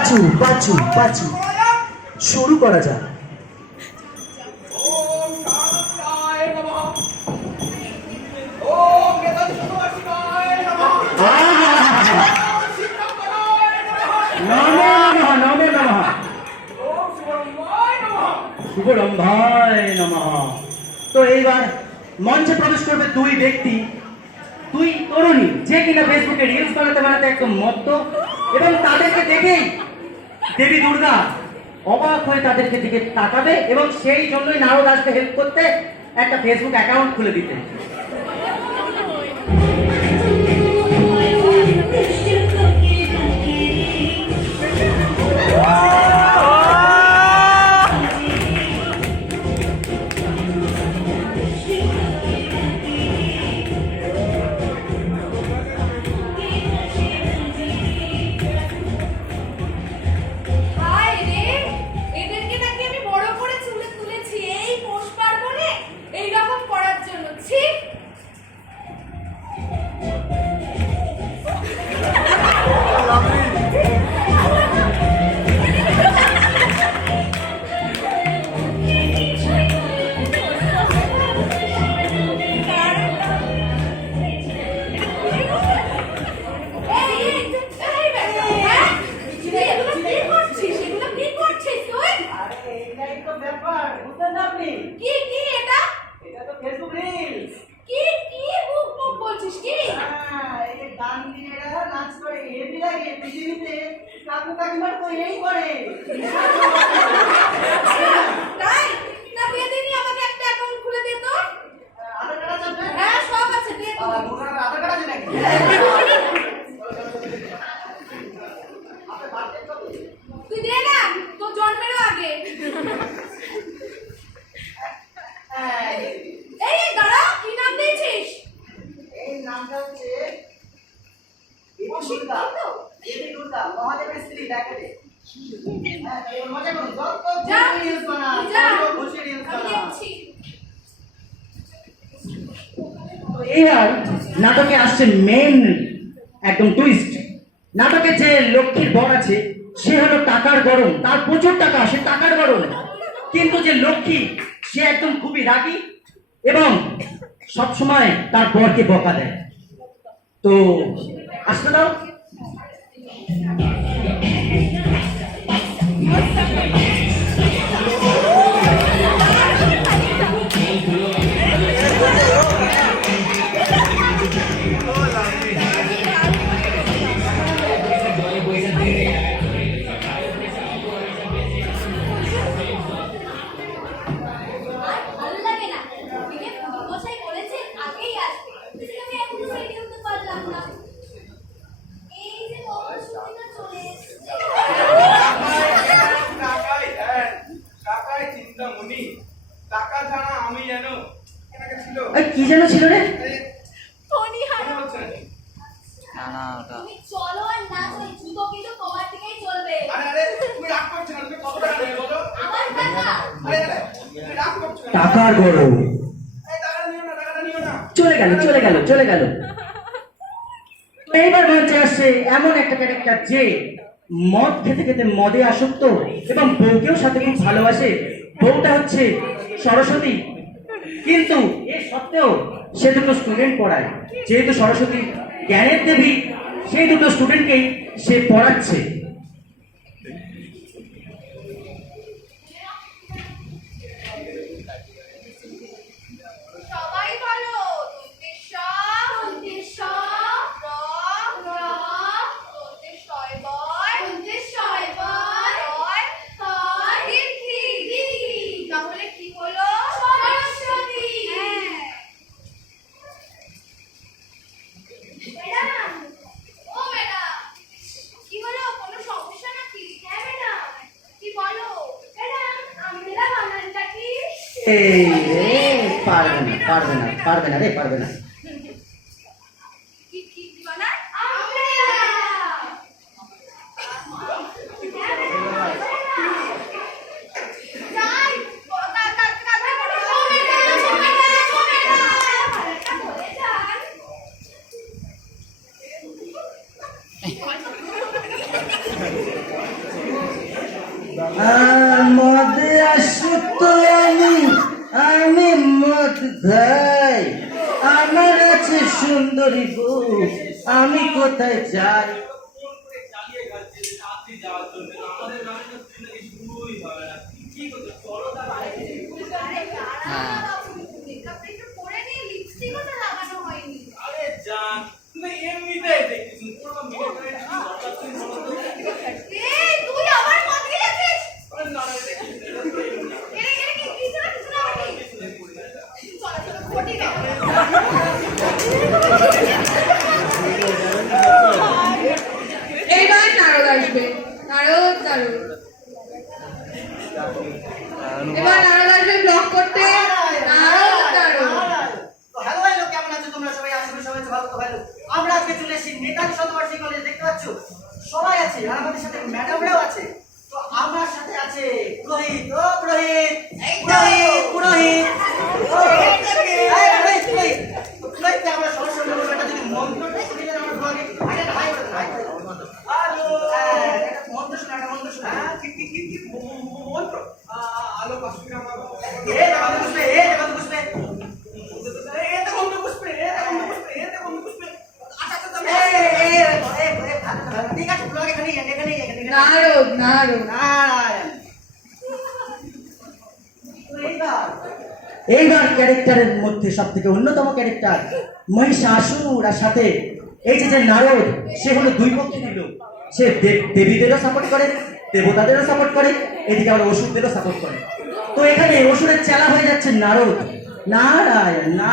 পাঁচু পাঁচু পাঁচু শুরু করা যাক। শুভরম্ভায় নমঃ। তো এইবার মঞ্চে প্রবেশ করবে দুই ব্যক্তি, দুই তরুণী, যে কিনা ফেসবুকে রিলস বানাতে বানাতে একদম মত্ত, এবং তাদেরকে দেখেই দেবী দুর্গা অবাক হয়ে তাদেরকে দিকে তাকাবে, এবং সেই জন্যই নারদ আসবে হেল্প করতে, একটা ফেসবুক অ্যাকাউন্ট খুলে দিতে। এবার নাটকে আসছে মেন একদম টুইস্ট। নাটকে যে লক্ষ্মীর বর আছে সে হলো টাকার গরম, তার প্রচুর টাকা, সে টাকার গরম। কিন্তু যে লক্ষ্মী সে একদম খুবই রাগী এবং সবসময় তার বরকে বকা দেয়। তো আসতে দাও। কি যেন ছিল রে? টাকার গরম। চলে গেল চলে গেল চলে গেল। এইবার মঞ্চে আসছে এমন একটা ক্যারেক্টার যে মদ খেতে খেতে মদে আসক্ত এবং বউকেও সাথে খুব ভালোবাসে। বউটা হচ্ছে সরস্বতী, কিন্তু এ সত্ত্বেও সে দুটো স্টুডেন্ট পড়ায়। যেহেতু সরস্বতী জ্ঞানের দেবী, সেই দুটো স্টুডেন্টকেই সে পড়াচ্ছে। পারবে না রে, পারবে না। কোথায়? আমার আছে সুন্দরী বউ, আমি কোথায় যাই? এইবার নারদ আসবে। নারদ নারদ এবার নারদ আসবে ব্লক করতে। নারদ নারদ হ্যালো হ্যালো, কেমন আছো তোমরা সবাই? আশা করি সবাই ভালো। তো হ্যালো, আমরা আজকে চলে এসেছি নেতাজি শতবার্ষিকী কলেজে। দেখতে পাচ্ছ সবাই আছে, আর আমাদের সাথে ম্যাডামরাও আছে। তো আমার সাথে আছে পুরোহিত। ও পুরোহিত, পুরোহিত পুরোহিত পুরোহিত আমরা সমস্যা নেবো। এটা যদি মন্ত্রটা শুনে যান আমরা পুরোহিত হাই করে দেন, হাই করে দেন। হ্যালো, মন্ত্র শোনা, একটা মন্ত্র শোনা। মন্ত্র আলো পাশুরা বাবা, এ দেবাদ পুষ্পে, এ দেবাদ পুষ্পে, এতে বন্ধু পুষ্পে, এতে বন্ধু পুষ্পে, এতে বন্ধু পুষ্পে। আচ্ছা ঠিক আছে, পুরো এখানেই নারদ নারদ নারায়ণ। এইবার ক্যারেক্টারের মধ্যে সব থেকে অন্যতম ক্যারেক্টার মহিষাসুর, আর সাথে এই যে নারদ, সে হলো দুই পক্ষের লোক। সে দেবীদেরও সাপোর্ট করে, দেবতাদেরও সাপোর্ট করে, এদিকে আবার অসুরদেরও সাপোর্ট করে। তো এখানে অসুরের চেলা হয়ে যাচ্ছে নারদ। নারায়ণ না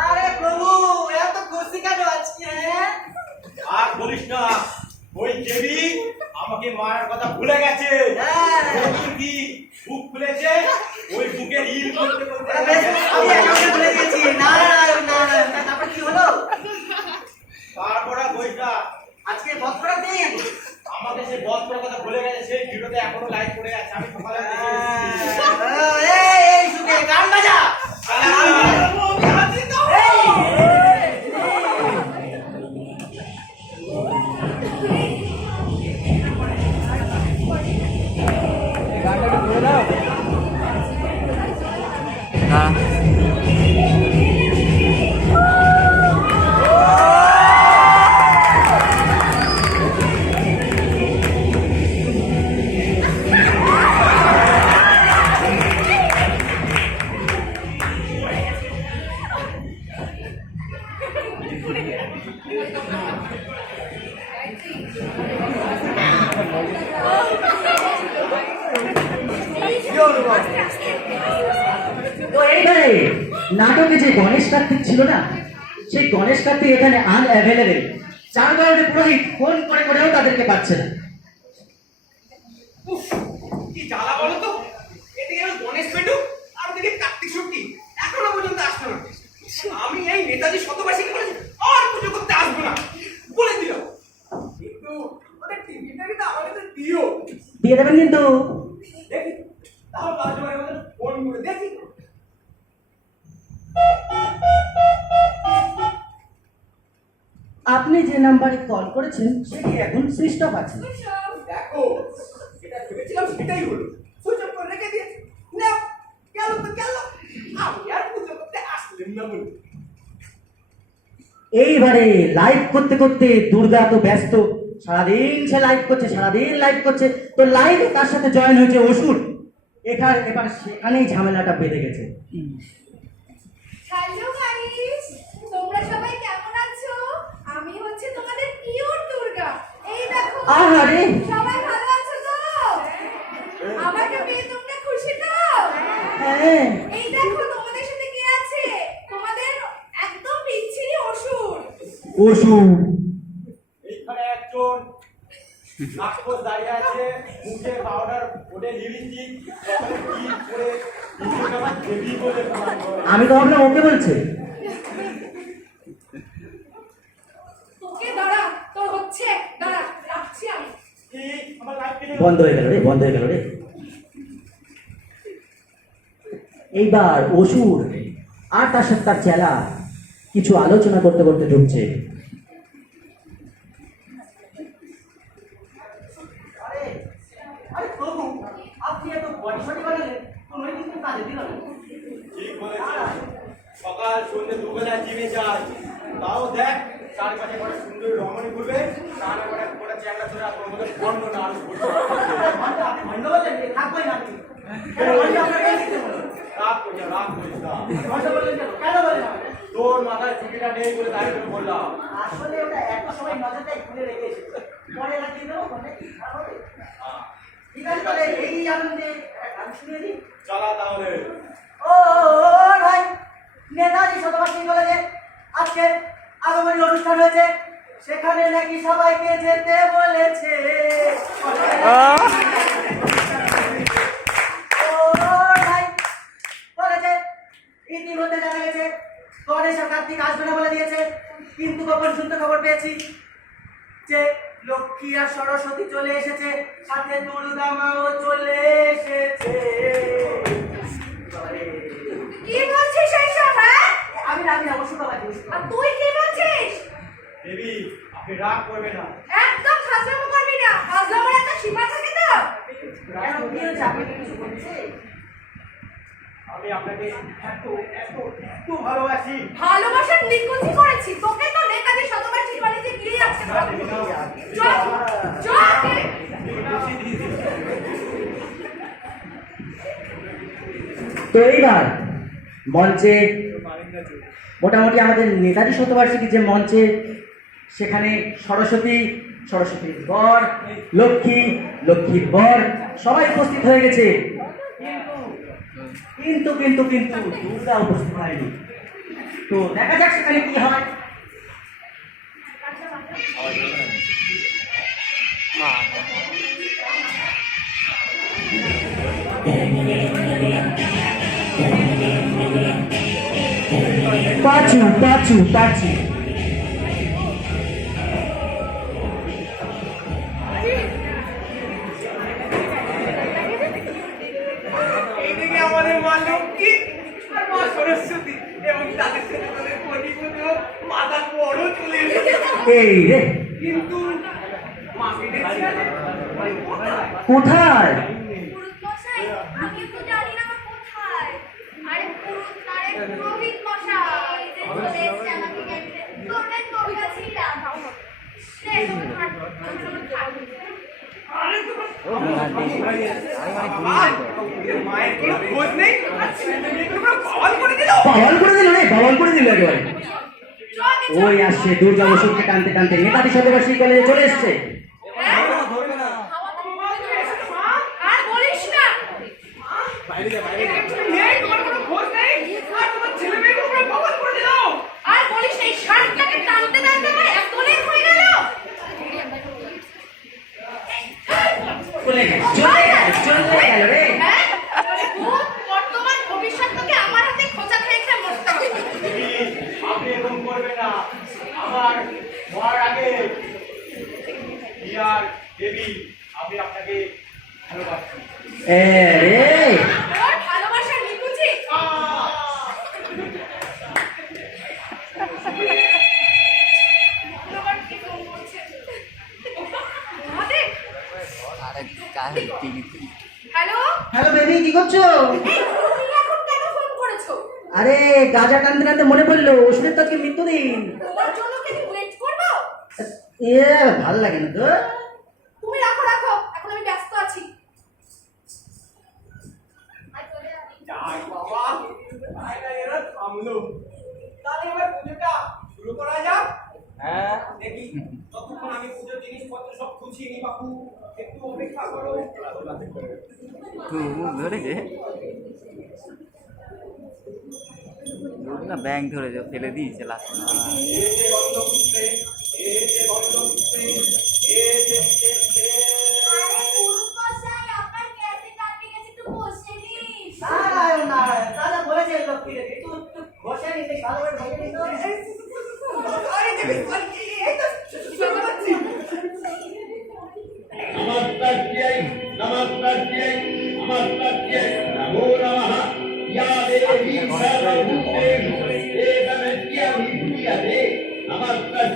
আরে প্রভু, এত খুশি কেন আজকে? আর বলিস না, ওই দেবী আমাকে মারার কথা ভুলে গেছে। ওই কি বুক খুলেছে, ওই বুকের ইল করতে করতে আমি একাউন্টে ভুলে গেছি। নারায়ণ নারায়ণ। তারপর কি হলো? তারপরে বইটা আজকে বধ করার দিন। আমাদের সে বধ করার কথা ভুলে গেছে। সেই ভিডিওতে এখনো লাইভ করে আছে, আমি সকালে দেখে এসেছি। এই সুখে গান বাজা। তো এইবারে নাটকে যে গণেশ কার্তিক ছিল না, সেই গণেশ কার্তিক এখানে আনঅ্যাভেলেবেল, যার কারণে পুরোহিত ফোন করে করেও তাদেরকে পাচ্ছে না। কি জ্বালা বলো তো, এদিকে আমি গণেশ পেটু আর ওদিকে কার্তিক শুক্তি এখনো পর্যন্ত আসলো না। আমি এই নেতাজি শতবার্ষিকী করেছি আর পুজো করতে আসবো না বলে দিল। কিন্তু ওদের টিভিটা কিন্তু আমাদের দিও, দিয়ে দেবেন কিন্তু। দেখি তাহলে আজ আমাদের ফোন করে দেখি। আপনি যে নাম্বারে কল করেছেন সেটি এখন সুইচ অফ আছে। দেখো, যেটা ভেবেছিলাম সেটাই হলো, সুইচ অফ করে রেখে দিয়েছি। না গেল তো গেল, আমি আর পুজো করতে আসলেন না বলে। এইবারে লাইভ করতে করতে দুর্গা তো ব্যস্ত, সারাদিন সে লাইভ করছে, সারাদিন লাইভ করছে। তো লাইভে তার সাথে জয়েন হয়েছে অসুর। এবার সেখানেই ঝামেলাটা বেঁধে গেছে। হ্যালো গাইস, তোমরা সবাই কেমন আছো? আমি হচ্ছে তোমাদের পিওর দুর্গা। এই দেখো, আহারে, সবাই ভালো আছো তো? হ্যাঁ এই দেখো তোমাদের সাথে কে আছে, তোমাদের একদম বিচ্ছিরি অসুর। অসুর। এইখানে একজন রাক্ষস দাঁড়িয়ে আছে, মুখে পাউডার, ওঠে লিপস্টিক, কপালে টিপ করে নিজেকে আবার দেবী বলে প্রমাণ করে। আমি তো ভাবলাম ওকে বলছে। তোকে দাঁড়া, তোর হচ্ছে, দাঁড়া রাখছি আমি। কি আমার লাইফ কেটে বন্ধ হয়ে গেল রে, বন্ধ হয়ে গেল রে। এইবার অসুর আর তার সাথে তার চেলা কিছু আলোচনা করতে করতে ঢুকছে। আরে আরে প্রভু, আপনি এত বডি শডি বানালেন, কোনোই কিন্তু কাজে দিল না। ঠিক বলেছিস। সকাল সন্ধ্যে দুবেলা জিমে যায়, তাও দেখ চারপাশে কটা সুন্দর রমণী ঘুরবে, তা না করে কটা চ্যাংড়া ছোড়া তোর মধ্যে বন্ধ না আলু ঘুরছে। আপনি ভণ্ড বললেন যে থাকবোই না আপনি। কেন ভণ্ড আপনাকে দিতে বলুন? রাগ করিস না, রাগ করিস না। ভণ্ড বললেন কেন? কেন বললেন আপনি? তোর মাথায় চুটিটা নেই বলে তাই করে বললাম। আসলে ওটা এত সময় নজরটাই খুলে রেখে এসেছে। পরে লাগিয়ে দেবো, পরে খারাপ হবে। ঠিক আছে, তাহলে এই আনন্দে একটা গান শুনিয়ে দিই। চালা তাহলে। ও ভাই, নেতাজি শতবার্ষিকী কলেজে আজকে আগমনী অনুষ্ঠান হয়েছে, সেখানে নাকি সবাইকে যেতে বলেছে। ও ভাই, কলেজে ইতিমধ্যে জানা গেছে গণেশ আর কার্তিক আসবে না বলে দিয়েছে, কিন্তু গোপন সূত্রে খবর পেয়েছি যে লক্ষ্মী আর সরস্বতী চলে এসেছে, সাথে দুর্গা মাও চলে এসেছে। কি বলছিস এইসব, হ্যাঁ? আমি না অবশ্যই বাবা আর তুই কি বলছিস? দেবী, আপনি রাগ করবেন না। একদম ফাজলামো করবি না, ফাজলামোর একটা সীমা থাকে তো। কেন কি হয়েছে, আপনাকে কিছু বলছে? আমি আপনাকে এত এত এত ভালোবাসি। ভালোবাসার নিকুচি করেছি, তোকে তো নেতাজি শতবার্ষিকী কলেজে গিয়ে আসতে না, হবে। দেবী, না। চল চল। তো এইবার মঞ্চে মোটামুটি আমাদের নেতাজি শতবার্ষিকী যে মঞ্চে, সেখানে সরস্বতীর বর, লক্ষ্মীর বর সবাই উপস্থিত হয়ে গেছে, কিন্তু কিন্তু কিন্তু দুর্গা উপস্থিত হয়নি। তো দেখা যাক সেখানে কি হয়। পাঁচু পাঁচু পাঁচু এইদিকে আমাদের মা লক্ষ্মী আর মা সরস্বতী এবং তাদের সাথে তাদের পতিপুত্র মাথা বড় চলে এসেছে। এই রে, কিন্তু মা ফিরেছে কোথায়? পুরুত মশাই, আমি তো জানি না কোথায়। আরে পুরুত নারে পুরোহিত মশাই, যে চলে এসেছে আমাকে গেছে। তোমরা তোমরা ছিলাম। নে, তোমার মায়ের কোনো খোঁজ নেই আর ছেলে মেয়ে কোনো বাওয়াল করে দিল। বাওয়াল করে দিল রে, বাওয়াল করে দিল একেবারে। চল ওই আসছে দুর্গা ওষুধকে টানতে টানতে নেতাজি শতবার্ষিকী কলেজে চলে এসছে। আর বলিস না। নেই, তোমার কোনো খোঁজ নেই আর তোমার ছেলে মেয়ে কোনো বাওয়াল করে দিল। আর বলিস না, এই শার্টটাকে টানতে টানতে আমার এত লেট হয়ে গেল। চলে গেল রে। হ্যাঁ? ভূত, বর্তমান ভবিষ্যৎ তোকে আমার হাতে খোঁচা খেয়ে খেয়ে মরতে হবে। দেবী, আপনি এরকম করবেন না। আমার মরার আগে ইয়ার দেবী, আমি আপনাকে ভালোবাসি। এ রে, তোর ভালোবাসার নিকুচি। তোমার কি ফোন করছে? আমাদের? হ্যালো? হ্যালো বেবি, কি করছো? এই, তুমি এখন কেন ফোন করেছো? আরে গাজা টানতে টানতে মনে পড়লো ওষুধের তো আজকে মৃত্যুদিন। তোমার জন্য কি আমি ওয়েট করবো? ভাল লাগে না তো। তুমি রাখো রাখো, এখন আমি ব্যস্ত আছি। যাই বাবা, আয়না এরা থামলো। তাহলে এবার পুজোটা শুরু করা যাক। হ্যাঁ, দেখি ততক্ষণ আমি পুজোর জিনিসপত্র সব গুছিয়ে নি। বাপু একটু অপেক্ষা করো। না ব্যাংক ধরেছে ফেলে দিয়েছে লাস্ট এতে গন্ধপুত্রে এতে গন্ধপুত্রে এতে আরে পুরুত মশাই আপনার ক্যাসেট আটকে গেছে, একটু বসে নিন। না দাদা বলেছে লক্ষ্মী রে একটু বসে নিতে ভালো করে বসে নিতে আরে দেবী এই তো শুরু করছি नमस्कार नमो नमः या देवी सर्वभूतेषु एकमेत्याभिधीयते नमस्कार